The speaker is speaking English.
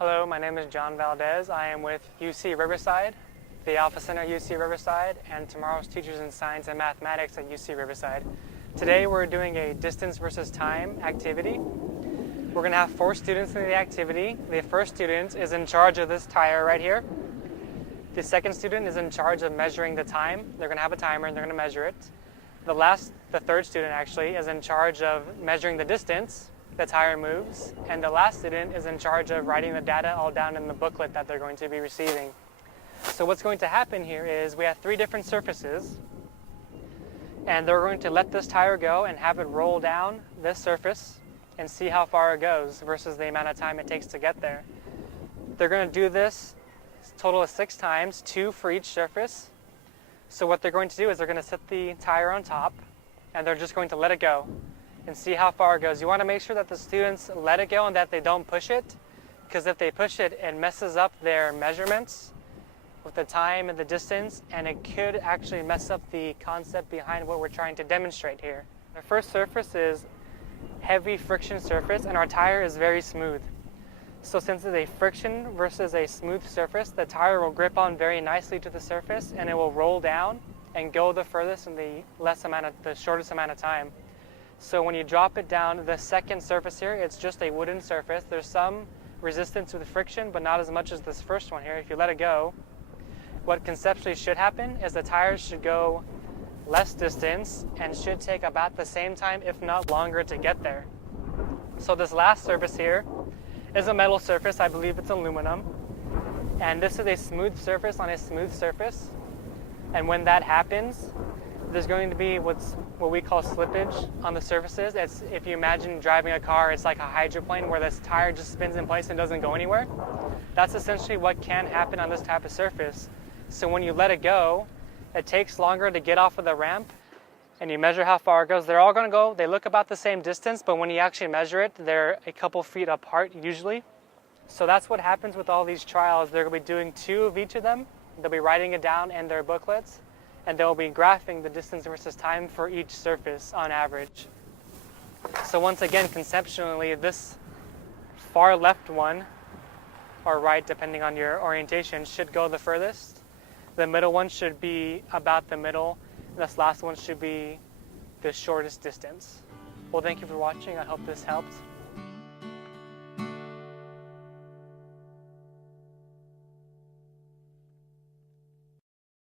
Hello, my name is John Valdez. I am with UC Riverside, the Alpha Center at UC Riverside, and tomorrow's Teachers in Science and Mathematics at UC Riverside. Today we're doing a distance versus time activity. We're going to have 4 students in the activity. The first student is in charge of this tire right here. The second student is in charge of measuring the time. They're going to have a timer and they're going to measure it. The third student actually is in charge of measuring the distance the tire moves, and the last student is in charge of writing the data all down in the booklet that they're going to be receiving. So what's going to happen here is we have 3 different surfaces, and they're going to let this tire go and have it roll down this surface and see how far it goes versus the amount of time it takes to get there. They're going to do this a total of 6 times, 2 for each surface. So what they're going to do is they're going to set the tire on top, and they're just going to let it go and see how far it goes. You want to make sure that the students let it go and that they don't push it, because if they push it, it messes up their measurements with the time and the distance, and it could actually mess up the concept behind what we're trying to demonstrate here. Our first surface is heavy friction surface, and our tire is very smooth. So since it's a friction versus a smooth surface, the tire will grip on very nicely to the surface, and it will roll down and go the furthest in the shortest amount of time. So when you drop it down, the second surface here, it's just a wooden surface. There's some resistance to the friction, but not as much as this first one here. If you let it go, what conceptually should happen is the tires should go less distance and should take about the same time, if not longer, to get there. So this last surface here is a metal surface. I believe it's aluminum. And this is a smooth surface on a smooth surface. And when that happens, there's going to be what we call slippage on the surfaces. It's, if you imagine driving a car, it's like a hydroplane where this tire just spins in place and doesn't go anywhere. That's essentially what can happen on this type of surface. So when you let it go, it takes longer to get off of the ramp, and you measure how far it goes. They're all going to go, they look about the same distance, but when you actually measure it, they're a couple feet apart usually. So that's what happens with all these trials. They're going to be doing 2 of each of them. They'll be writing it down in their booklets, and they'll be graphing the distance versus time for each surface on average. So once again, conceptually, this far left one, or right depending on your orientation, should go the furthest. The middle one should be about the middle, and this last one should be the shortest distance. Well, thank you for watching. I hope this helped.